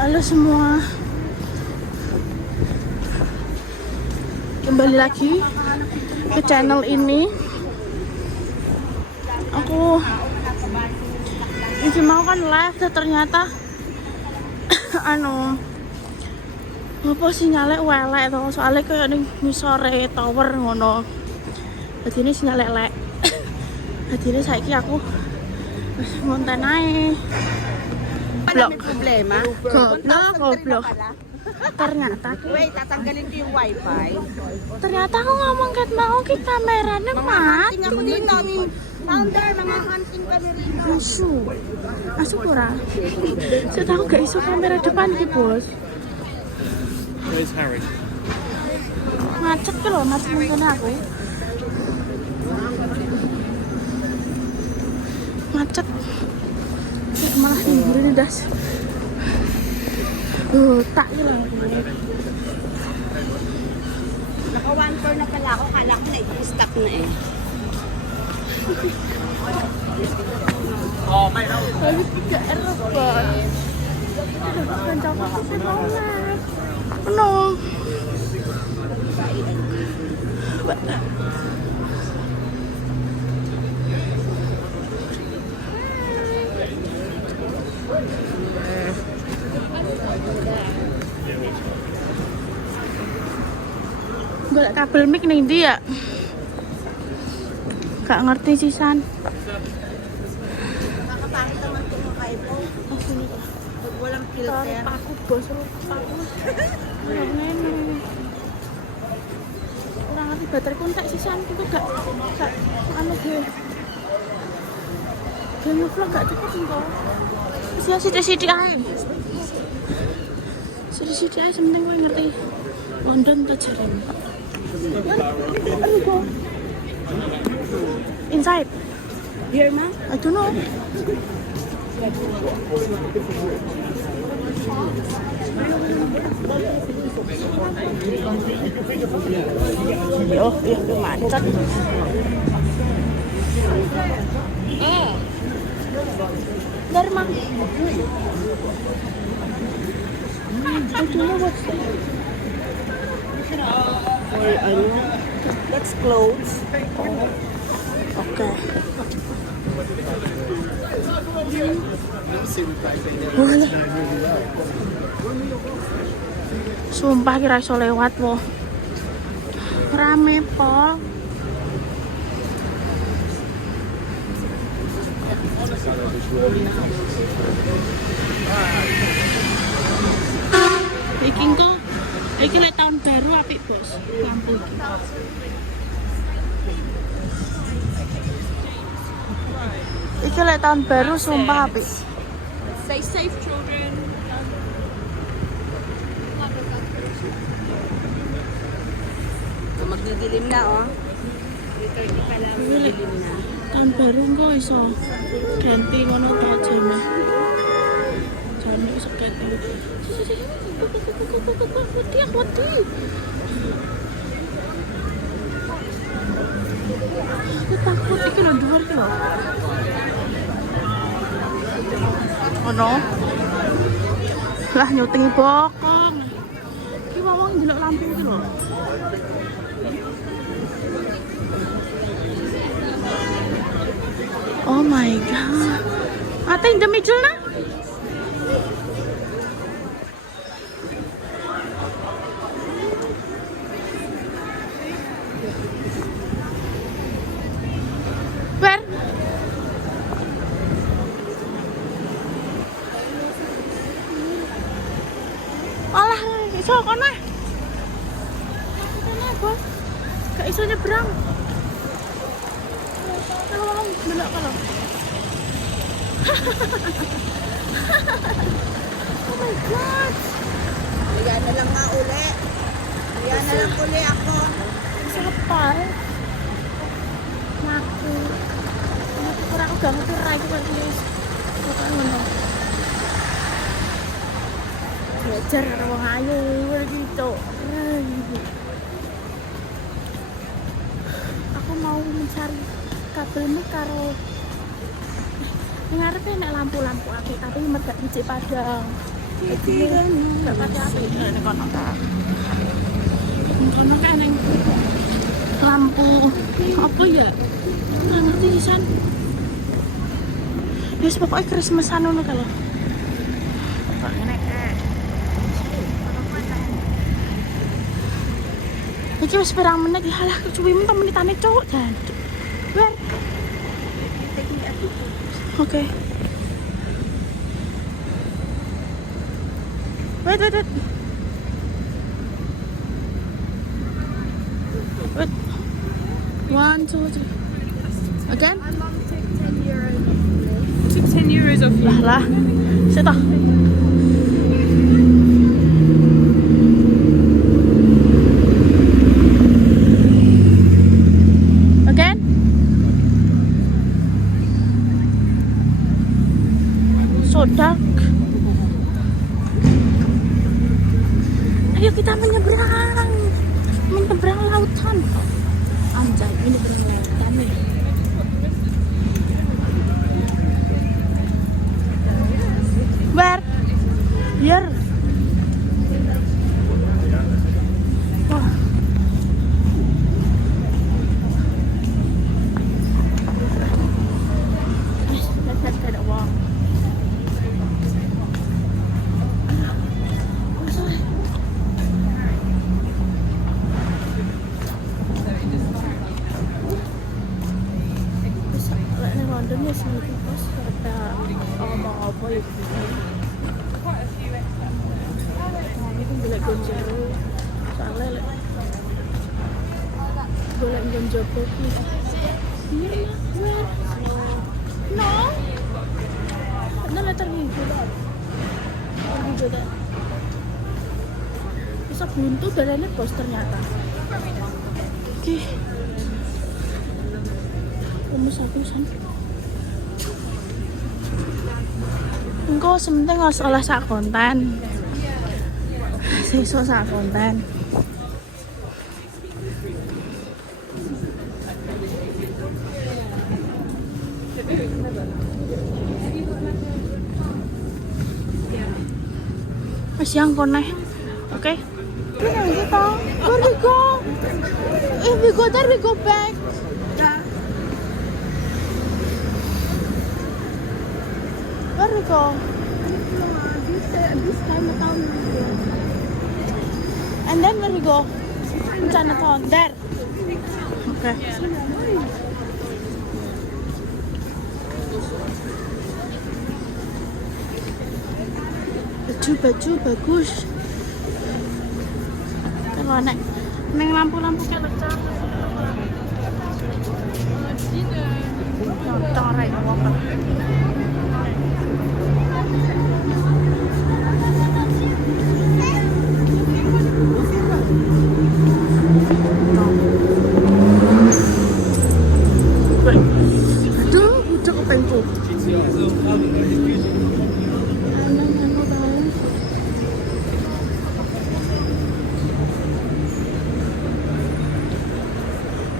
Halo semua, kembali lagi ke channel ini. Aku mau kan live, ternyata apa sinyalnya welek toh, soalnya kayak ning ngisore tower ngono. Jadi ini sinyal lelek. Jadi ini saiki aku ngonten ae. Blok. Problema. Goblok. Ternyata Wait, tatanggalin ko yung wifi. Ternyata aku ngomong kat mau ki kameranya mati. Hunting ako dito. Founder, mga hunting kami rito. Asu kurang. Saya tahu gak iso kamera depan ki, Bos. Where's Harry? Macet ki lho, macet mungkin aku. Macet. Malah timbul ini das. Tak ki lho. Naka 1 na pala ako. Kala ko na i-stuck na eh. Lagi 3R Bos. Kancaku sih mau live. No. Golek kabel mic ning ndi ya? Gak ngerti sisan. Nakapangit naman ito mga kaibo. Pag walang filter. Aku bos aku. Kurang ngerti baterai kontak sisan itu gak anu gue. Gue ngevlog gak cukup engko. Wis ya sithik-sithik ae. Sithik-sithik ae penting kowe ngerti. London ta jarene. Inside. Here, ma'am? I don't know. Macet. Dari mana? I don't know what's that. That's clothes. Okay. Boleh. Sumpah kira iso lewat wo. Rame pol. Iki lek tahun baru apik bos. Lampu iki. Iki lek tahun baru sumpah apik. Stay safe, children. Magdidilim na, oh. 3:30 pa lang, magdidilim na. Tahun baru kok iso ganti ngono ta jame. Jame iso ganti. Putih. Aku takut iki lho dhuwur ki lho. Ono. Lah nyutingi bokong. Ki wong ndelok lampu ki lho. Oh my god. Ate in the middle na? Where? Alah, iso kono. Kono apa? Gak iso nyebrang. Kalau belok kalau. Oh my god. Ayan na lang nga uli. Ayan na lang uli ako. Sarap pa eh. Naku. Kurang aku gak ngerti rai kok guys. Kok ngono. Belajar karo wong ayu gitu. Aku mau mencari kabel mic karo ngarep enak lampu-lampu akeh tapi mergak dicek padang. Gak pati api ini kono kan. Kono kan yang lampu apa ya? Nggak ngerti sisan. Wis pokoknya Christmasan ngono kalau. Kok ngene kae. Iki wis pirang menit ya halah cuwimu ta menitane cuk dan. Wer. Oke. Wait. Wait. 1, 2, 3. Again? My mum took 10 euros. Took 10 euros off you. Lah. Sito. Again? So dark. Ayo kita menyeberang lautan. Anjay, ini benar lautan nih. Where? Here. Wah. Let's get a walk. London ya sih pas ada ngomong apa ya ini kan boleh gonjaro soalnya lek boleh gonjopo nih iya where no ada letter hijau dah bisa buntu darahnya bos ternyata oke aku san engko sementing harus olah sak konten sesuk sak konten masih yang koneh oke ini kita where we go if we go there we go back. Where we go? This Chinatown. And then where we go? Chinatown. There. Okay. Baju bagus. Kalau neng lampu-lampu kayak lecah. Corek ngomong.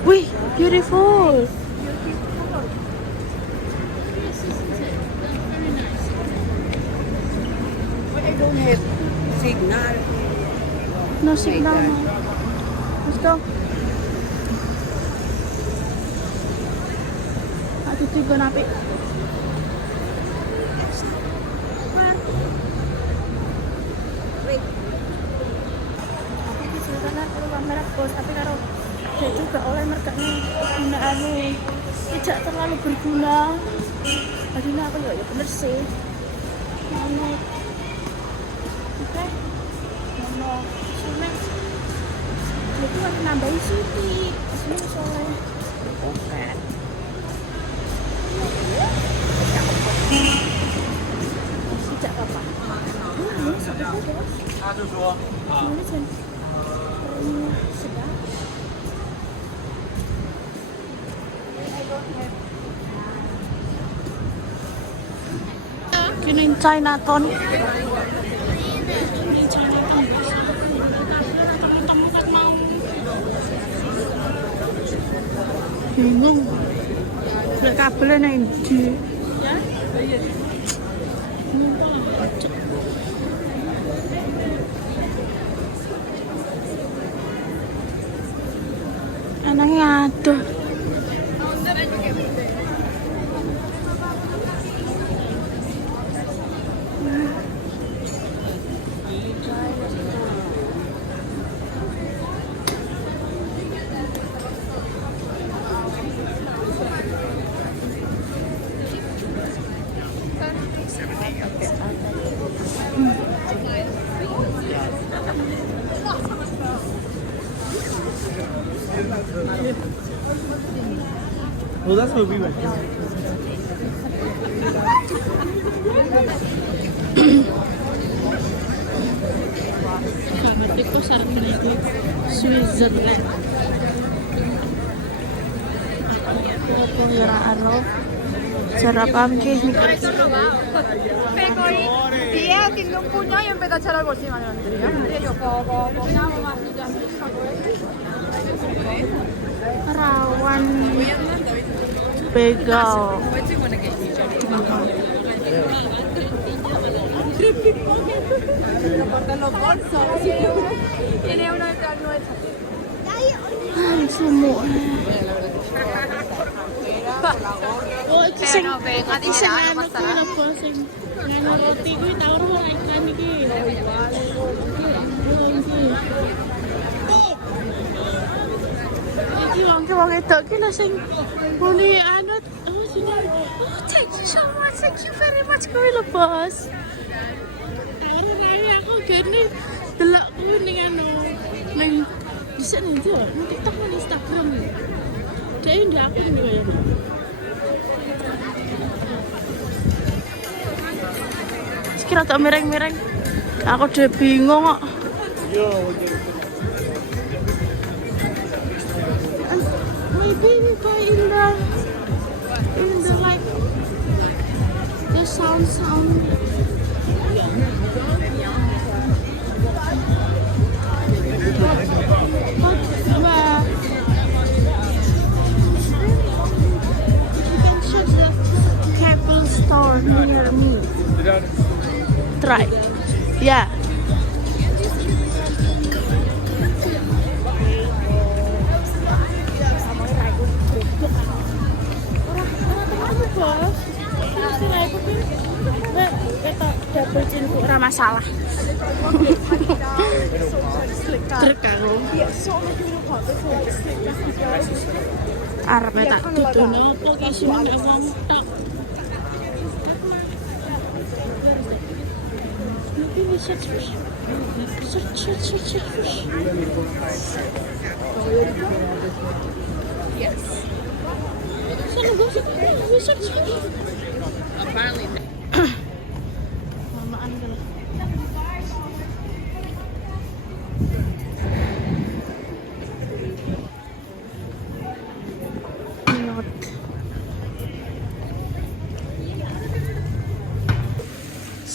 Wih, beautiful. But I don't have signal. No signal. Let's go. Aduh, tiba napi. Wait. Tapi di sana kalau kamera bos, tapi kalau dia juga oleh merkanya penggunaannya tidak terlalu berguna. Tadinya apa ya bener sih. Oke. Nono. Next. Itu kan nambahin Siti. Sini soalnya. Oke. Sejak kapan? Ini sedap bos. Ini sedap. Kini Chinatown. Bingung. Lihat kabelnya yang di. Tuh. Well, that's where we went. Sangat itu saat menaiki Switzerland. Apa ya lo? Cara pamke nih. Dia tiene un puño y empezó a echar al bolsillo. Y yo, Rawan begal. tiene uno detrás nuestro. Ay, semua. Oh, itu sing venga, itu sing dirá, anu no kuwi lho, Bos, sing ngano roti kuwi tau ora ikan iki. Iki wong edok ki lho sing muni anu oh sini. Oh, thank you so much. Thank you very much kuwi lho, Bos. Tau ora aku gini delok kuwi ning anu ning bisa nih tuh, ning TikTok ning Instagram. Dia di akun nih kayaknya. Kira tak mereng-mereng. Aku udah bingung kok. Maybe we go in the like the sound. Where? You can check the Apple store near me. Try. Yeah. Ora masalah. Terkau. Arep tak dudono opo ki sing nek wong tok. Search fish. Yes. Sana go search fish. Apparently. Mamaan kalau.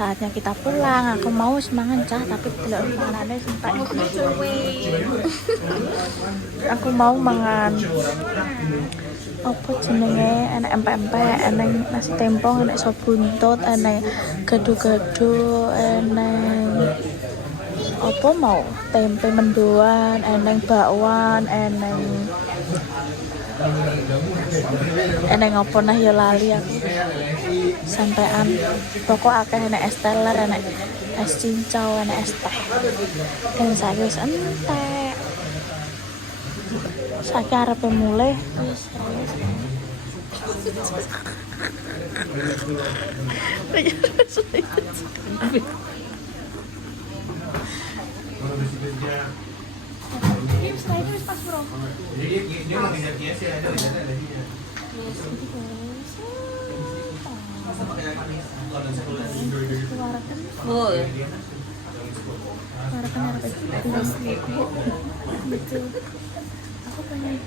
Saatnya kita pulang. Aku mau semangat cah tapi tidak manane sampai. Aku mau mangan apa jenenge enak empek-empek, enak nasi tempong, enak sop buntut, enak gado-gado, enak apa mau tempe mendoan, enak bakwan, enak apa nah ya lali aku. Sampean pokok akeh enak es teler, enak es cincau, enak es teh. Dan saya wis entek. Saiki arepe mulai. Aku pengen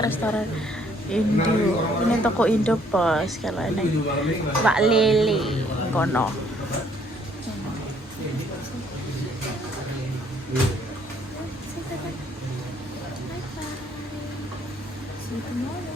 restoran Indo. Ini toko Indo bos. Kalau ini Mbak Lili kono. See you tomorrow.